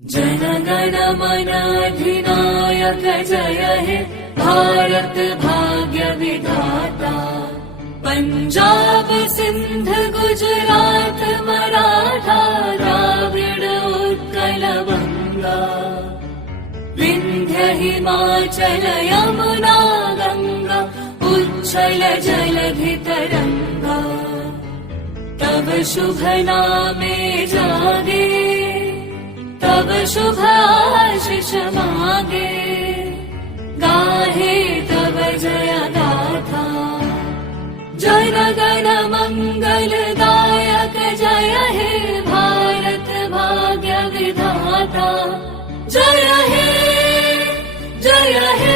जनगण मन अधिनायक जय हे भारत भाग्य विधाता। पंजाब सिंध गुजरात मराठा द्राविड़ उत्कल बंगा। विंध्य हिमाचल यमुना गंगा उच्छल जलधि तरंगा। तब शुभ नामे जागे तब शुभ आशीष मागे। गाहे तब जय गाथा जन गण मंगलदायक जय हे भारत भाग्य विधाता। जय हे जय हे